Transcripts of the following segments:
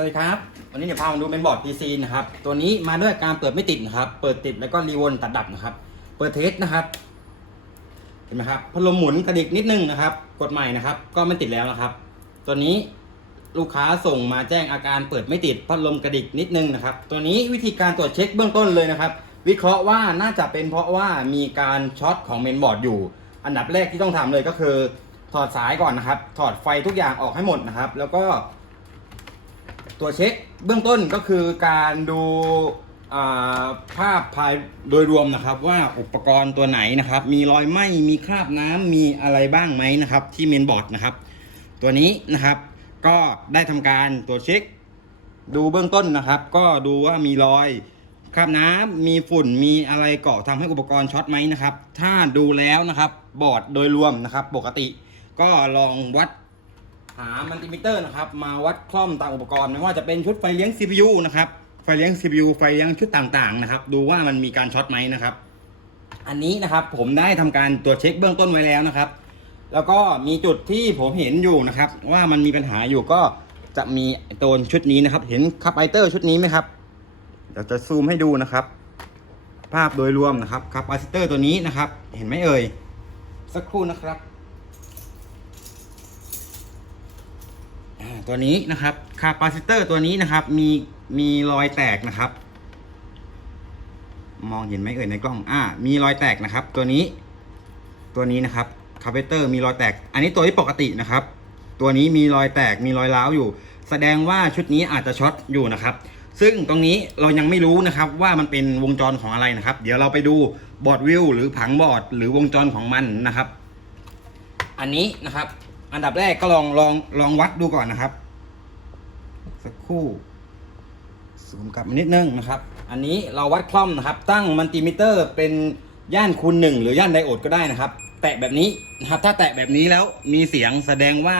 สวัสดีครับ วันนี้เดี๋ยวพามาดูเป็นบอร์ด PC นะครับ ตัวนี้มาด้วยการเปิดไม่ติดนะครับ เปิดติดแล้วก็รีวนตัดดับนะครับ เปิดเทสนะครับ เห็นไหมครับ พัดลมหมุนกระดิกนิดนึงนะครับ กดใหม่นะครับ ก็ไม่ติดแล้วนะครับ ตัวนี้ลูกค้าส่งมาแจ้งอาการเปิดไม่ติด พัดลมกระดิกนิดนึงนะครับ ตัวนี้วิธีการตรวจเช็คเบื้องต้นเลยนะครับ วิเคราะห์ว่าน่าจะเป็นเพราะว่ามีการช็อตของเมนบอร์ดอยู่ อันดับแรกที่ต้องทำเลยก็คือ ถอดสายก่อนนะครับ ถอดไฟทุกอย่างออกให้หมดนะครับ แล้วก็ ตัวเช็คเบื้องต้นก็คือการดูภาพภายโดยรวมนะครับ ว่าอุปกรณ์ตัวไหนนะครับ มีรอยไหมมีคราบน้ำมีอะไรบ้างไหมนะครับ ที่เมนบอร์ดนะครับ ตัวนี้นะครับ ก็ได้ทำการตรวจเช็ค ดูเบื้องต้นนะครับ ก็ดูว่ามีรอยคราบน้ำมีฝุ่นมีอะไรเกาะทำให้อุปกรณ์ช็อตไหมนะครับ ถ้าดูแล้วนะครับบอร์ดโดยรวมนะครับ ปกติ ก็ลองวัด หามัลติมิเตอร์นะครับ มาวัดคล่อมตามอุปกรณ์ไม่ว่าจะเป็นชุดไฟเลี้ยง CPU นะครับ ไฟเลี้ยง CPU ไฟเลี้ยงชุดต่างๆนะครับ ดูว่ามันมีการช็อตไหมนะครับ อันนี้นะครับผมได้ทำการตรวจเช็คเบื้องต้นไว้แล้วนะครับ แล้วก็มีจุดที่ผมเห็นอยู่นะครับ ว่ามันมีปัญหาอยู่ก็จะมีตัวชุดนี้นะครับ เห็นคัพไอเตอร์ชุดนี้ไหมครับเดี๋ยวจะซูมให้ดูนะครับ ภาพโดยรวมนะครับคัพไอเตอร์ตัวนี้นะครับ เห็นไหมเอ่ยสักครู่นะครับ อ่า ตัวนี้นะครับคาปาซิเตอร์ตัวนี้นะครับ มีมีรอยแตกนะครับ มองเห็นไหมเอ่ยในกล้องอ่ามีรอยแตกนะครับ ตัวนี้ ตัวนี้นะครับคาปาซิเตอร์มีรอยแตก อันนี้ตัวที่ปกตินะครับ ตัวนี้มีรอยแตกมีรอยร้าวอยู่ แสดงว่าชุดนี้อาจจะช็อตอยู่นะครับ ซึ่งตรงนี้เรายังไม่รู้นะครับ ว่ามันเป็นวงจรของอะไรนะครับ เดี๋ยวเราไปดูบอร์ดวิวหรือผังบอร์ดหรือวงจรของมันนะครับ อันนี้นะครับ อันดับแรกก็ลองลองลองวัดดูก่อนนะครับ สักครู่ซูมกลับมานิดนึงนะครับ อันนี้เราวัดคล่อมนะครับ ตั้งมัลติมิเตอร์เป็นย่านคูณหนึ่งหรือย่านไดโอดก็ได้นะครับ แตะแบบนี้นะครับ ถ้าแตะแบบนี้แล้วมีเสียงแสดงว่า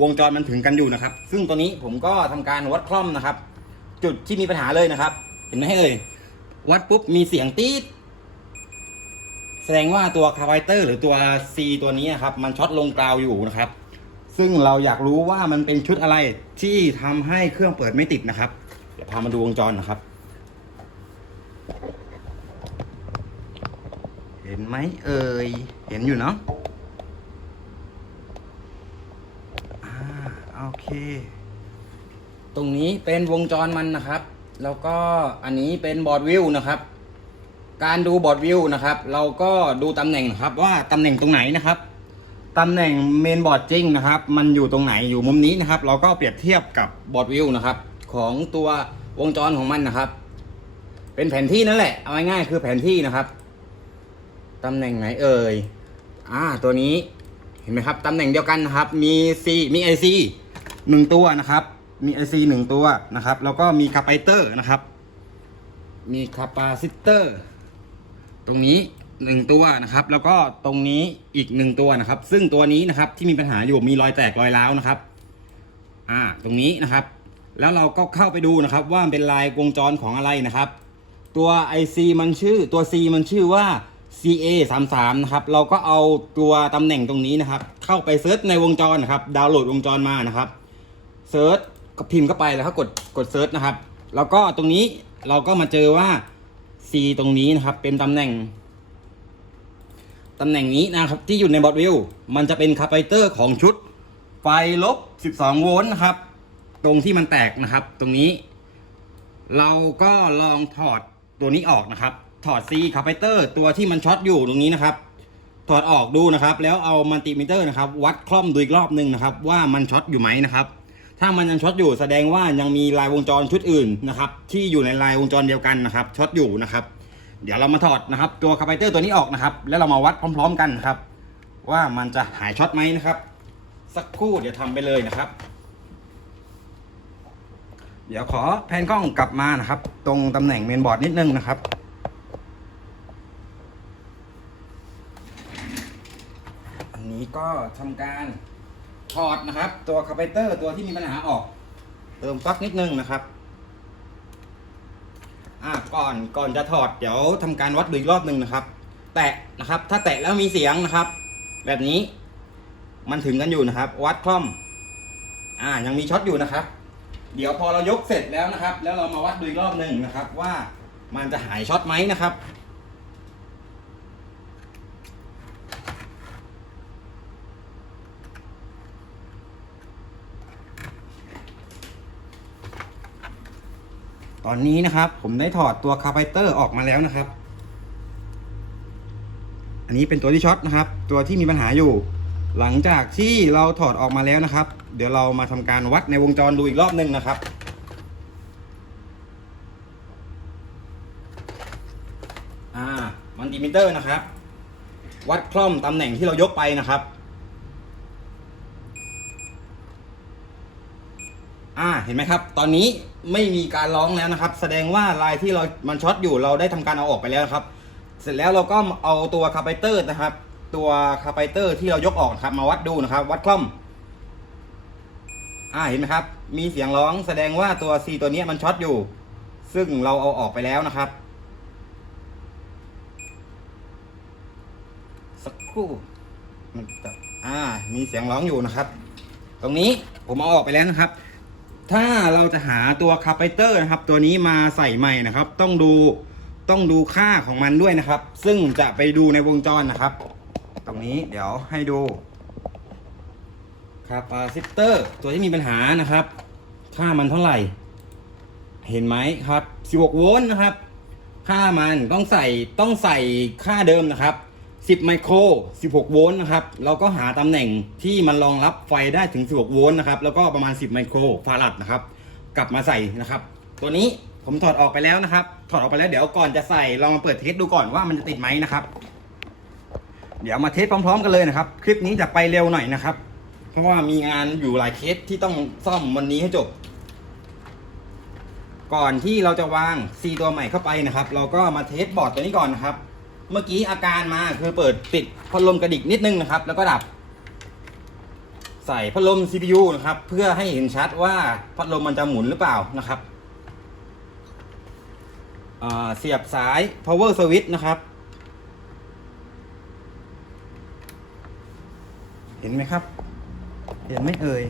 วงจรมันถึงกันอยู่นะครับ ซึ่งตัวนี้ผมก็ทำการวัดคล่อมนะครับ จุดที่มีปัญหาเลยนะครับ เห็นไหมเอ่ยวัดปุ๊บมีเสียงตีดแสดงว่าตัวคาไบเตอร์หรือตัว C ตัวนี้นครับ มันช็อตลงกราวอยู่นะครับ ซึ่งเราอยากรู้ว่ามันเป็นชุดอะไรที่ทำให้เครื่องเปิดไม่ติดนะครับ เดี๋ยวพามาดูวงจรนะครับ เห็นไหมเอ่ย เห็นอยู่เนาะอ่าโอเค ตรงนี้เป็นวงจรมันนะครับ แล้วก็อันนี้เป็นบอร์ดวิวนะครับการดูบอร์ดวิวนะครับ เราก็ดูตำแหน่งนะครับ ว่าตำแหน่งตรงไหนนะครับ ตำแหน่งเมนบอร์ดจริงนะครับ มันอยู่ตรงไหนอยู่มุมนี้นะครับ เราก็เปรียบเทียบกับบอร์ดวิวนะครับ ของตัววงจรของมันนะครับ เป็นแผนที่นั่นแหละเอาง่ายๆคือแผนที่นะครับตำแหน่งไหนเอ่ยอ่าตัวนี้เห็นไหมครับตำแหน่งเดียวกันนะครับ มี C มี IC หนึ่งตัวนะครับ มี IC หนึ่งตัวนะครับ แล้วก็มีคาปาซิเตอร์นะครับ มีคาปาซิเตอร์ ตรงนี้ หนึ่งตัวนะครับ แล้วก็ตรงนี้อีกหนึ่งตัวนะครับ ซึ่งตัวนี้นะครับที่มีปัญหาอยู่มีรอยแตกรอยร้าวนะครับ อ่า ตรงนี้นะครับ แล้วเราก็เข้าไปดูนะครับ ว่ามันเป็นลายวงจรของอะไรนะครับ ตัว IC มันชื่อตัว C มันชื่อว่า CA 3 3นะครับ เราก็เอาตัวตำแหน่งตรงนี้นะครับ เข้าไปเซิร์ชในวงจรนะครับ ดาวน์โหลดวงจรมานะครับเซิร์ชก็พิมพ์เข้าไปแล้วก็กดกดเซิร์ชนะครับ แล้วก็ตรงนี้เราก็มาเจอว่า C ตรงนี้นะครับ เป็นตำแหน่ง ตำแหน่งนี้นะครับที่อยู่ในบอร์ดวิวมันจะเป็นคาปาซิเตอร์ของชุดไฟลบ 12 โวลต์นะครับ ตรงที่มันแตกนะครับ ตรงนี้ เราก็ลองถอดตัวนี้ออกนะครับ ถอด C คาปาซิเตอร์ตัวที่มันช็อตอยู่ตรงนี้นะครับ ถอดออกดูนะครับ แล้วเอามัลติมิเตอร์นะครับ วัดคล่อมดูอีกรอบหนึ่งนะครับ ว่ามันช็อตอยู่ไหมนะครับ ถ้ามันยังช็อตอยู่แสดงว่ายังมีลายวงจรชุดอื่นนะครับ ที่อยู่ในลายวงจรเดียวกันนะครับช็อตอยู่นะครับ เดี๋ยวเรามาถอดนะครับ ตัวคาปิเตอร์ตัวนี้ออกนะครับ แล้วเรามาวัดพร้อม ๆ กันนะครับ ว่ามันจะหายช็อตไหมนะครับ สักครู่เดี๋ยวทำไปเลยนะครับ เดี๋ยวขอแพนกล้องกลับมานะครับ ตรงตำแหน่งเมนบอร์ดนิดนึงนะครับอันนี้ก็ทำการถอดนะครับ ตัวคาปิเตอร์ตัวที่มีปัญหาออก เติมปลั๊กนิดนึงนะครับ อ่าก่อนก่อนจะถอดเดี๋ยวทำการวัดดูอีกรอบหนึ่งนะครับ แตะนะครับ ถ้าแตะแล้วมีเสียงนะครับ แบบนี้มันถึงกันอยู่นะครับ วัดคล่อม อ่ายังมีช็อตอยู่นะครับ เดี๋ยวพอเรายกเสร็จแล้วนะครับ แล้วเรามาวัดดูอีกรอบหนึ่งนะครับ ว่ามันจะหายช็อตไหมนะครับ ตอนนี้นะครับ ผมได้ถอดตัวคาร์ไบเตอร์ออกมาแล้วนะครับ อันนี้เป็นตัวที่ช็อตนะครับ ตัวที่มีปัญหาอยู่ หลังจากที่เราถอดออกมาแล้วนะครับ เดี๋ยวเรามาทำการวัดในวงจรดูอีกรอบหนึ่งนะครับอ่ามันติมิเตอร์นะครับ วัดคล่อมตำแหน่งที่เรายกไปนะครับอ่าเห็นไหมครับ ตอนนี้ ไม่มีการร้องแล้วนะครับ แสดงว่าลายที่เรา มันช็อตอยู่เราได้ทำการเอาออกไปแล้วครับ เสร็จแล้วเราก็เอาตัวคาไบเตอร์นะครับ ตัวคาไบเตอร์ที่เรายกออกครับมาวัดดูนะครับ วัดคล่อม อ่าเห็นไหมครับ มีเสียงร้องแสดงว่าตัว C ตัวนี้มันช็อตอยู่ ซึ่งเราเอาออกไปแล้วนะครับ สักครู่มันจะอ่า มีเสียงร้องอยู่นะครับ ตรงนี้ผมเอาออกไปแล้วนะครับ ถ้าเราจะหาตัวคาร์ไบเตอร์นะครับ ตัวนี้มาใส่ใหม่นะครับ ต้องดูต้องดูค่าของมันด้วยนะครับ ซึ่งจะไปดูในวงจรนะครับ ตรงนี้เดี๋ยวให้ดูคาปาซิเตอร์ตัวที่มีปัญหานะครับ ค่ามันเท่าไหร่ เห็นไหมครับ 16 โวลต์นะครับ ค่ามันต้องใส่ต้องใส่ค่าเดิมนะครับ 10 ไมโคร 16 โวลต์นะครับ เราก็หาตำแหน่งที่มันรองรับไฟได้ถึง 16 โวลต์นะครับ แล้วก็ประมาณ 10 ไมโครฟาราดนะครับ กลับมาใส่นะครับ ตัวนี้ผมถอดออกไปแล้วนะครับ ถอดออกไปแล้วเดี๋ยวก่อนจะใส่ลองมาเปิดเทสดูก่อนว่ามันจะติดไหมนะครับ เดี๋ยวมาเทสพร้อม ๆ กันเลยนะครับ คลิปนี้จะไปเร็วหน่อยนะครับ เพราะว่ามีงานอยู่หลายเคสที่ต้องซ่อมวันนี้ให้จบ ก่อนที่เราจะวาง C ตัวใหม่เข้าไปนะครับ เราก็มาเทสบอร์ดตัวนี้ก่อนนะครับ เมื่อกี้อาการมาคือเปิดติดพัดลมกระดิกนิดนึงนะครับ แล้วก็ดับ ใส่พัดลม CPU นะครับ เพื่อให้เห็นชัดว่าพัดลมมันจะหมุนหรือเปล่านะครับเสียบสาย power switch นะครับ เห็นไหมครับ เห็นไหมเอ่ย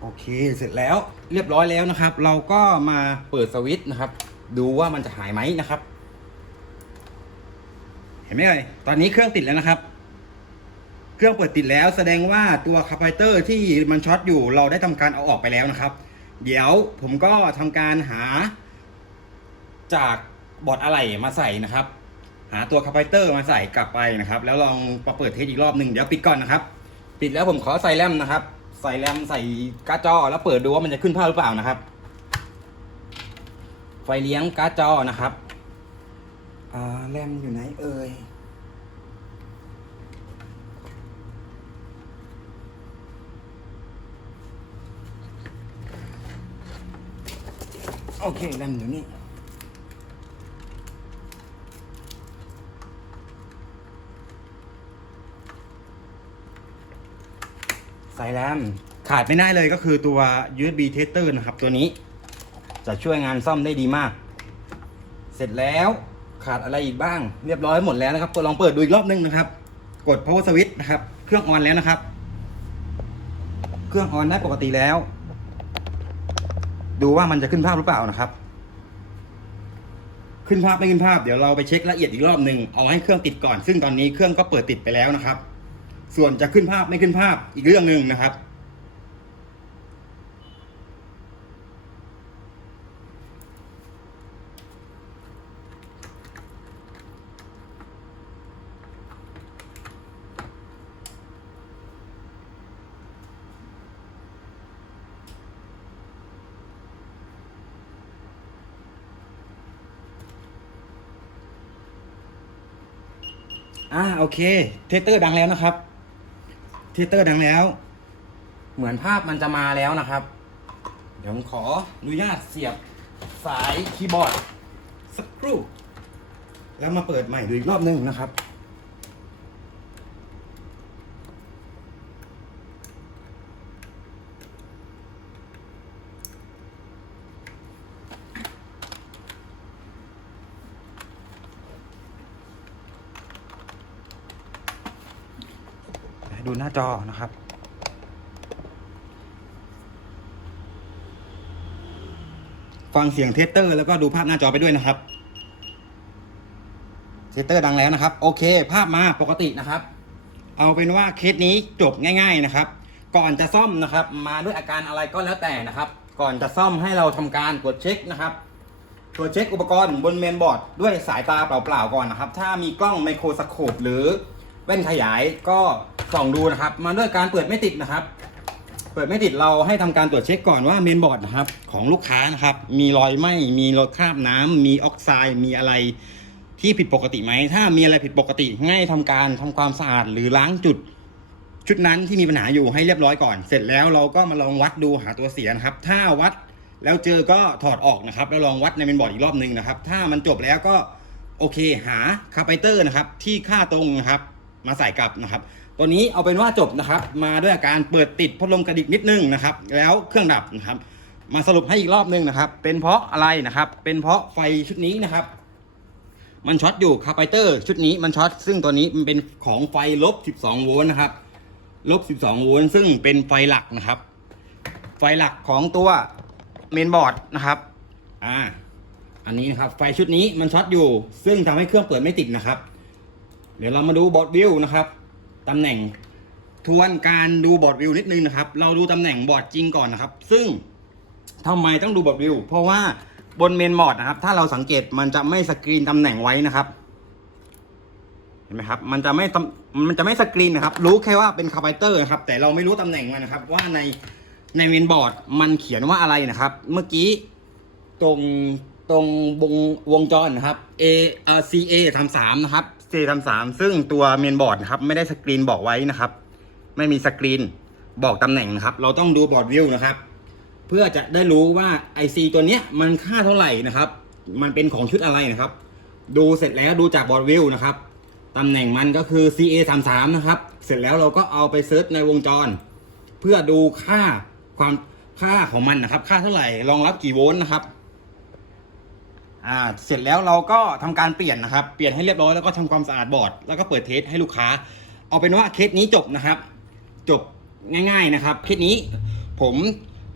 โอ เคเสร็จแล้วเรียบร้อยแล้วนะครับ เราก็มาเปิดสวิตช์นะครับ ดูว่ามันจะหายไหมนะครับ เห็นไหมเอ่ยตอนนี้เครื่องติดแล้วนะครับ เครื่องเปิดติดแล้วแสดงว่าตัวคาร์ไบเตอร์ที่มันช็อตอยู่ เราได้ทำการเอาออกไปแล้วนะครับ เดี๋ยวผมก็ทำการหา จากบอร์ดอะไหล่มาใส่นะครับ หาตัวคาร์ไบเตอร์มาใส่กลับไปนะครับ แล้วลองมาเปิดเทสอีกรอบหนึ่งเดี๋ยวปิดก่อนนะครับ ปิดแล้วผมขอใส่แรมนะครับ ใส่แรมใส่การ์ดจอ แล้วเปิดดูว่ามันจะขึ้นภาพหรือเปล่านะครับ ไฟเลี้ยงการ์ดจอนะครับแรมอยู่ไหนเอ่ยโอเคแรมอยู่นี่ ใส่แรมขาดไม่ได้เลยก็คือตัว USB tester นะครับ ตัวนี้ จะช่วยงานซ่อมได้ดีมาก เสร็จแล้วขาดอะไรอีกบ้าง เรียบร้อยหมดแล้วนะครับลองเปิดดูอีกรอบนึงนะครับ กด power switch นะครับ เครื่องออนแล้วนะครับ เครื่องออนได้ปกติแล้ว ดูว่ามันจะขึ้นภาพหรือเปล่านะครับ ขึ้นภาพไม่ขึ้นภาพเดี๋ยวเราไปเช็คละเอียดอีกรอบหนึ่งเอาให้เครื่องติดก่อน ซึ่งตอนนี้เครื่องก็เปิดติดไปแล้วนะครับ ส่วนจะขึ้นภาพไม่ขึ้นภาพอีกเรื่องหนึ่งนะครับ อ่าโอเค เทสเตอร์ดังแล้วนะครับ ทสเตอร์ดังแล้ว เหมือนภาพมันจะมาแล้วนะครับ เดี๋ยวผมขออนุญาตเสียบสายคีย์บอร์ดสักครู่ แล้วมาเปิดใหม่ดูอีกรอบหนึงนะครับ ดูหน้าจอนะครับ ฟังเสียงเทสเตอร์ แล้วก็ดูภาพหน้าจอไปด้วยนะครับเทสเตอร์ดังแล้วนะครับ โอเค ภาพมาปกตินะครับ เอาเป็นว่าเคสนี้จบง่าย ๆนะครับ ก่อนจะซ่อมนะครับ มาด้วยอาการอะไรก็แล้วแต่นะครับ ก่อนจะซ่อมให้เราทำการตรวจเช็คนะครับตรวจเช็คอุปกรณ์บนเมนบอร์ดด้วยสายตาเปล่าๆก่อนนะครับ ถ้ามีกล้องไมโครสโคปหรือแว่นขยายก็ ส่องดูนะครับ มาด้วยการเปิดไม่ติดนะครับ เปิดไม่ติดเราให้ทำการตรวจเช็คก่อนว่าเมนบอร์ดนะครับ ของลูกค้านะครับ มีรอยไหมมีรอยคราบน้ำมีออกไซด์มีอะไรที่ผิดปกติไหม ถ้ามีอะไรผิดปกติให้ทำการทำความสะอาดหรือล้างจุดชุดนั้นที่มีปัญหาอยู่ให้เรียบร้อยก่อน เสร็จแล้วเราก็มาลองวัดดูหาตัวเสียนะครับ ถ้าวัดแล้วเจอก็ถอดออกนะครับ แล้วลองวัดในเมนบอร์ดอีกรอบหนึ่งนะครับ ถ้ามันจบแล้วก็โอเคหาคาไบเตอร์นะครับ ที่ค่าตรงนะครับ มาใส่กลับนะครับ ตัวนี้เอาเป็นว่าจบนะครับ มาด้วยอาการเปิดติดพัดลมกระดิกนิดนึงนะครับ แล้วเครื่องดับนะครับ มาสรุปให้อีกรอบนึงนะครับ เป็นเพราะอะไรนะครับ เป็นเพราะไฟชุดนี้นะครับ มันช็อตอยู่คาร์ไบเตอร์ชุดนี้มันช็อตซึ่งตัวนี้มันเป็นของไฟลบ 12 โวลต์นะครับลบ 12 โวลต์ซึ่งเป็นไฟหลักนะครับ ไฟหลักของตัวเมนบอร์ดนะครับอ่าอันนี้นะครับ ไฟชุดนี้มันช็อตอยู่ ซึ่งทำให้เครื่องเปิดไม่ติดนะครับ เดี๋ยวเรามาดูบอร์ดวิวนะครับ ตำแหน่ง ทวนการดูบอร์ดวิวนิดนึงนะครับ เราดูตำแหน่งบอร์ดจริงก่อนนะครับ ซึ่งทำไมต้องดูบอร์ดวิว เพราะว่าบนเมนบอร์ดนะครับ ถ้าเราสังเกตมันจะไม่สกรีนตำแหน่งไว้นะครับ เห็นไหมครับ มันจะไม่ตำมันจะไม่สกรีนนะครับ รู้แค่ว่าเป็นคาร์ไบเตอร์นะครับ แต่เราไม่รู้ตำแหน่งมันนะครับ ว่าในในเมนบอร์ดมันเขียนว่าอะไรนะครับ เมื่อกี้ตรงตรงวงวงจรนะครับ A เอ่อ CA ทำสามนะครับ C ทำสามซึ่งตัวเมนบอร์ดนะครับไม่ได้สกรีนบอกไว้นะครับ ไม่มีสกรีนบอกตำแหน่งนะครับ เราต้องดูบอร์ดวิวนะครับ เพื่อจะได้รู้ว่า IC ตัวเนี้ยมันค่าเท่าไหร่นะครับ มันเป็นของชุดอะไรนะครับ ดูเสร็จแล้วดูจากบอร์ดวิวนะครับตำแหน่งมันก็คือ CA 3 3นะครับ เสร็จแล้วเราก็เอาไปเซิร์ชในวงจร เพื่อดูค่าความค่าของมันนะครับ ค่าเท่าไหร่รองรับกี่โวลต์นะครับ อ่าเสร็จแล้วเราก็ทำการเปลี่ยนนะครับ เปลี่ยนให้เรียบร้อยแล้วก็ทำความสะอาดบอร์ด แล้วก็เปิดเทสให้ลูกค้า เอาเป็นว่าเคสนี้จบนะครับ จบง่าย ๆนะครับ เคสนี้ผม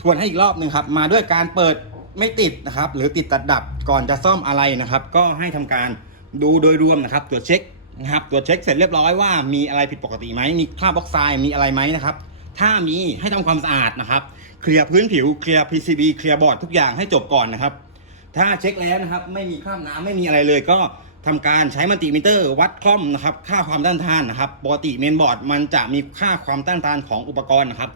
ทวนให้อีกรอบหนึ่งครับ มาด้วยการเปิดไม่ติดนะครับ หรือติดตัดดับก่อนจะซ่อมอะไรนะครับ ก็ให้ทำการดูโดยรวมนะครับ ตรวจเช็คนะครับตรวจเช็คเสร็จเรียบร้อยว่ามีอะไรผิดปกติไหมมีคราบออกไซด์มีอะไรไหมนะครับ ถ้ามีให้ทำความสะอาดนะครับ เคลียร์พื้นผิวเคลียร์ PCB เคลียร์บอร์ดทุกอย่างให้จบก่อนนะครับ ถ้าเช็คแล้วนะครับ ไม่มีคราบน้ำไม่มีอะไรเลย ก็ทำการใช้มัลติมิเตอร์ วัดคล่อมนะครับ ค่าความต้านทานนะครับปกติเมนบอร์ดมันจะมีค่าความต้านทานของอุปกรณ์นะครับ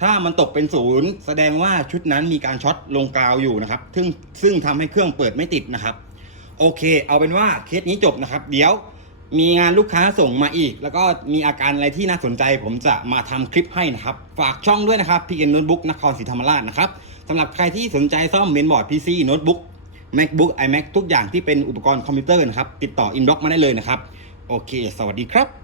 ถ้ามันตกเป็นศูนย์แสดงว่าชุดนั้นมีการช็อตลงกาวอยู่นะครับ ซึ่งซึ่งทำให้เครื่องเปิดไม่ติดนะครับ โอเค เอาเป็นว่าเคสนี้จบนะครับ เดี๋ยวมีงานลูกค้าส่งมาอีก แล้วก็มีอาการอะไรที่น่าสนใจ ผมจะมาทำคลิปให้นะครับ ฝากช่องด้วยนะครับ PN Notebook นครศรีธรรมราชนะครับสำหรับใครที่สนใจซ่อมเมนบอร์ด PC Notebook MacBook iMac ทุกอย่างที่เป็นอุปกรณ์คอมพิวเตอร์นะครับ ติดต่อ inbox มาได้เลยนะครับ โอเค สวัสดีครับ